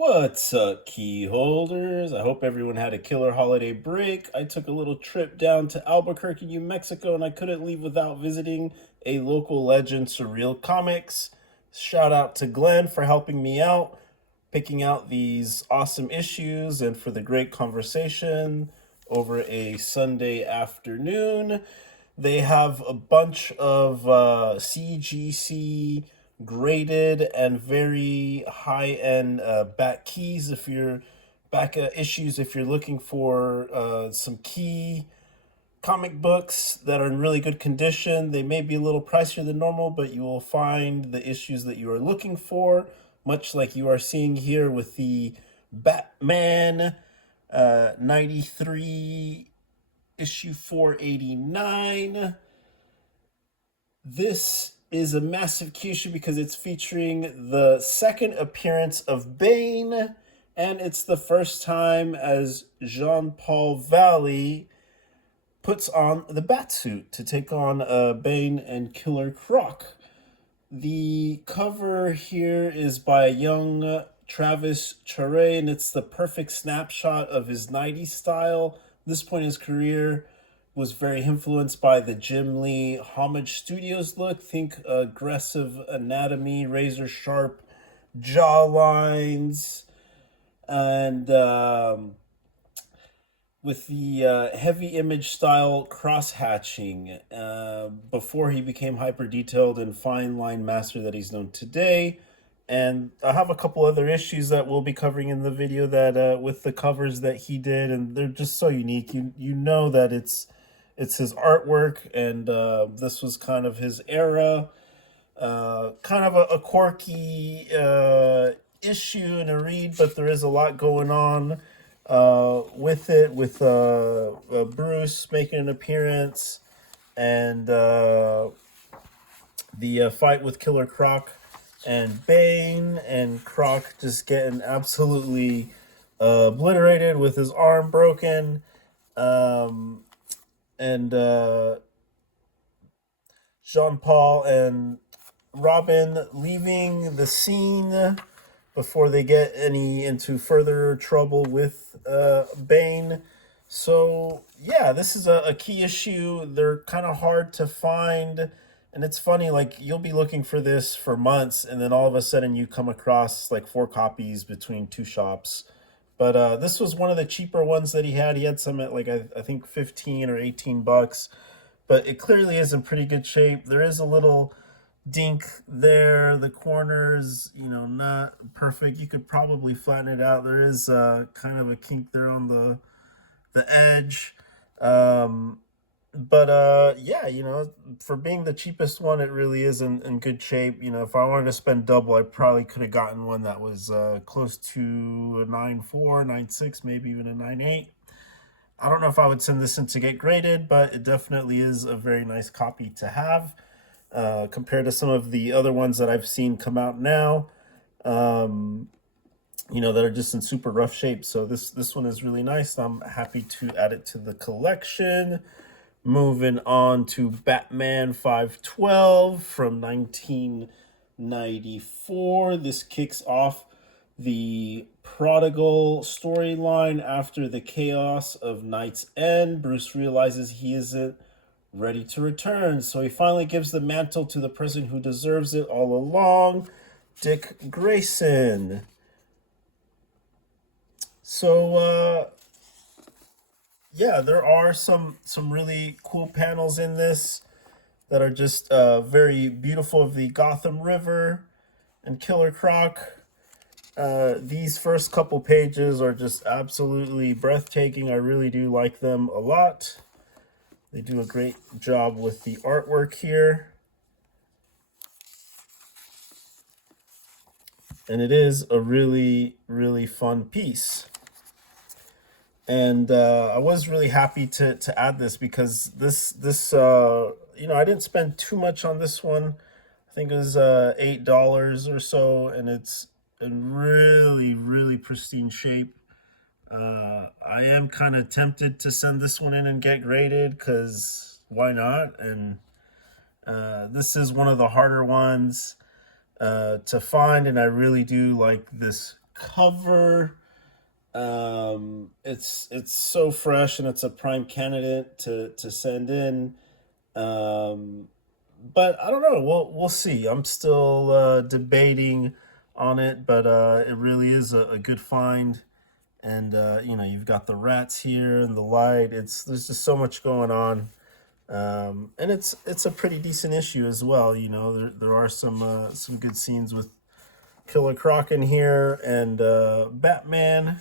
What's up, key holders? I hope everyone had a killer holiday break. I took a little trip down to Albuquerque, New Mexico, and I couldn't leave without visiting a local legend, Surreal Comics. Shout out to Glenn for helping me out, picking out these awesome issues, and for the great conversation over a Sunday afternoon. They have a bunch of CGC graded and very high-end back keys if you're back issues if you're looking for some key comic books that are in really good condition. They may be a little pricier than normal, but you will find the issues that you are looking for, much like you are seeing here with the Batman 93 issue 489. This is a massive issue because it's featuring the second appearance of Bane, and it's the first time as Jean-Paul Valley puts on the Batsuit to take on Bane and Killer Croc. The cover here is by young Travis Charest, and it's the perfect snapshot of his 90s style. This point in his career was very influenced by the Jim Lee Homage Studios look. Think aggressive anatomy, razor sharp jaw lines, and with the heavy image style cross hatching before he became hyper detailed and fine line master that he's known today. And I have a couple other issues that we'll be covering in the video that with the covers that he did, and they're just so unique. You know that it's his artwork, and this was kind of his era. Kind of a quirky issue and a read, but there is a lot going on with it, with Bruce making an appearance, and the fight with Killer Croc and Bane, and Croc just getting absolutely obliterated with his arm broken. And Jean-Paul and Robin leaving the scene before they get into further trouble with Bane. So yeah, this is a key issue. They're kind of hard to find, and it's funny, like you'll be looking for this for months, and then all of a sudden you come across like 4 copies between 2 shops. But this was one of the cheaper ones that he had. He had some at like I think 15 or 18 bucks. But it clearly is in pretty good shape. There is a little dink there. The corners, not perfect. You could probably flatten it out. There is kind of a kink there on the edge. But yeah, for being the cheapest one, it really is in good shape. If I wanted to spend double, I probably could have gotten one that was close to a 9.4, 9.6, maybe even a 9.8. I don't know if I would send this in to get graded, but it definitely is a very nice copy to have compared to some of the other ones that I've seen come out now, that are just in super rough shape. So this one is really nice. I'm happy to add it to the collection. Moving on to Batman 512 from 1994. This kicks off the Prodigal storyline after the chaos of Night's End. Bruce realizes he isn't ready to return, so he finally gives the mantle to the person who deserves it all along, Dick Grayson. So yeah, there are some really cool panels in this that are just very beautiful, of the Gotham River and Killer Croc. These first couple pages are just absolutely breathtaking. I really do like them a lot. They do a great job with the artwork here. And it is a really, really fun piece. And I was really happy to add this because this I didn't spend too much on this one. I think it was $8 or so, and it's in really, really pristine shape. I am kind of tempted to send this one in and get graded because why not? And this is one of the harder ones to find, and I really do like this cover. It's so fresh, and it's a prime candidate to send in. Um, but I don't know. We'll see. I'm still debating on it, but it really is a good find. And you've got the rats here and the light. There's just so much going on. And it's a pretty decent issue as well. There are some good scenes with Killer Croc in here and Batman.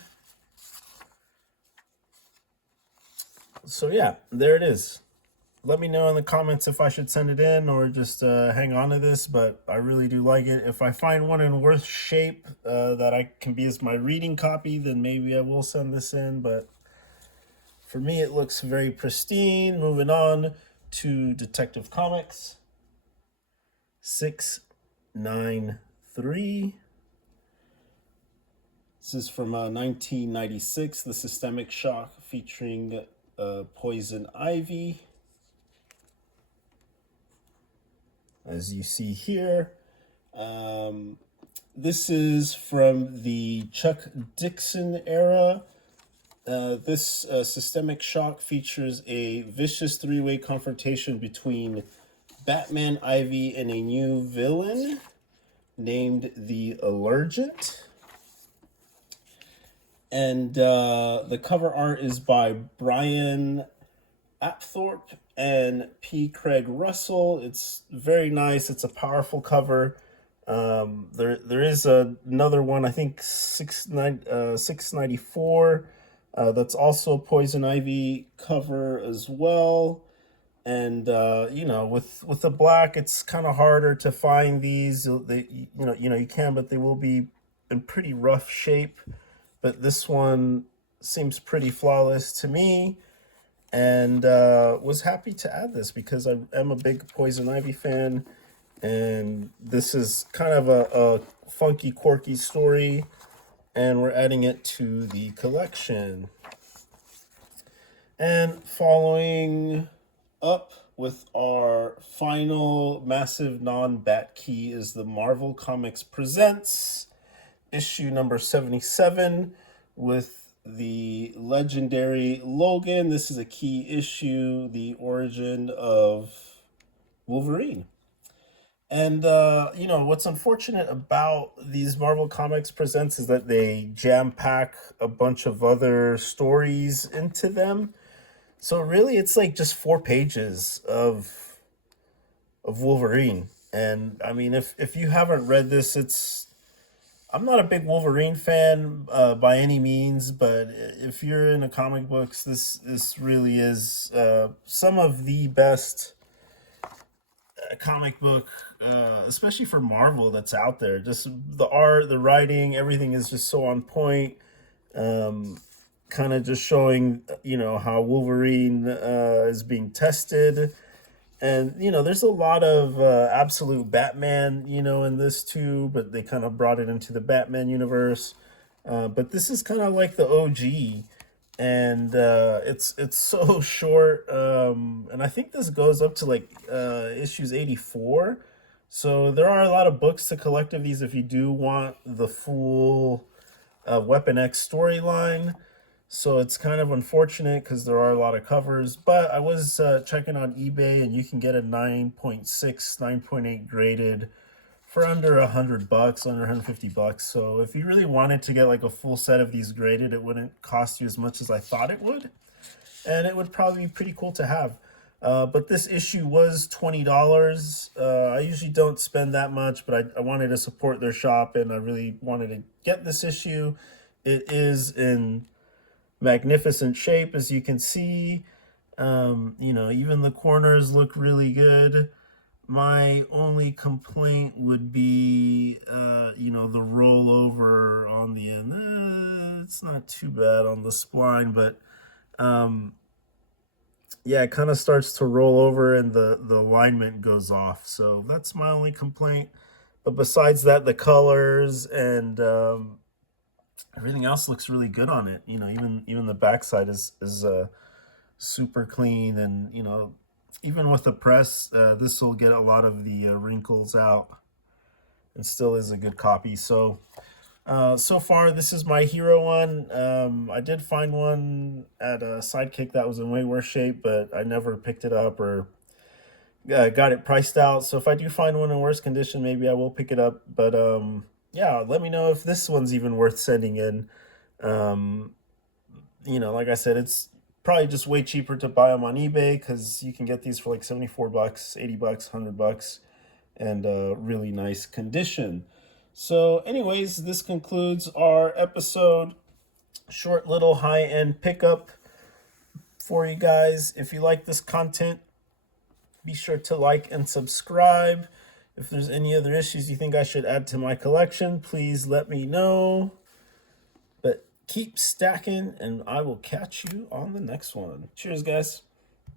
So yeah, there it is. Let me know in the comments if I should send it in or just hang on to this, but I really do like it. If I find one in worse shape that I can be as my reading copy, then maybe I will send this in, but for me it looks very pristine. Moving on to Detective Comics 693. This is from 1996, The Systemic Shock, featuring Poison Ivy. As you see here, this is from the Chuck Dixon era. This Systemic Shock features a vicious three-way confrontation between Batman, Ivy, and a new villain named the Allergent. And the cover art is by Brian Apthorpe and P. Craig Russell. It's very nice. It's a powerful cover. There is another one, I think 694. That's also Poison Ivy cover as well. And with the black, it's kind of harder to find these. You can, but they will be in pretty rough shape. But this one seems pretty flawless to me, and was happy to add this because I am a big Poison Ivy fan, and this is kind of a funky, quirky story, and we're adding it to the collection. And following up with our final massive non-bat key is the Marvel Comics Presents issue number 77 with the legendary Logan. This is a key issue, the origin of Wolverine. And what's unfortunate about these Marvel Comics Presents is that they jam pack a bunch of other stories into them. So really it's like just 4 pages of Wolverine. And I mean, if you haven't read this, I'm not a big Wolverine fan by any means, but if you're into comic books, this really is some of the best comic book, especially for Marvel, that's out there. Just the art, the writing, everything is just so on point. Kind of just showing, how Wolverine is being tested. And, there's a lot of absolute Batman, in this too, but they kind of brought it into the Batman universe. But this is kind of like the OG, and it's so short. And I think this goes up to like issues 84. So there are a lot of books to collect of these if you do want the full Weapon X storyline. So it's kind of unfortunate because there are a lot of covers, but I was checking on eBay, and you can get a 9.6, 9.8 graded for under $100, under $150. So if you really wanted to get like a full set of these graded, it wouldn't cost you as much as I thought it would, and it would probably be pretty cool to have. But this issue was $20. I usually don't spend that much, but I wanted to support their shop, and I really wanted to get this issue. It is in magnificent shape, as you can see. Even the corners look really good. My only complaint would be the rollover on the end. It's not too bad on the spline, but it kind of starts to roll over and the alignment goes off. So that's my only complaint. But besides that, the colors and everything else looks really good on it. Even the backside is super clean, and even with the press, this will get a lot of the wrinkles out, and still is a good copy. So So far, this is my hero one. I did find one at a Sidekick that was in way worse shape, but I never picked it up or got it priced out. So if I do find one in worse condition, maybe I will pick it up. But yeah, let me know if this one's even worth sending in. Um, like I said, it's probably just way cheaper to buy them on eBay because you can get these for like 74 bucks, 80 bucks, 100 bucks, and really nice condition. So, anyways, this concludes our episode. Short little high-end pickup for you guys. If you like this content, be sure to like and subscribe. If there's any other issues you think I should add to my collection, please let me know. But keep stacking, and I will catch you on the next one. Cheers, guys.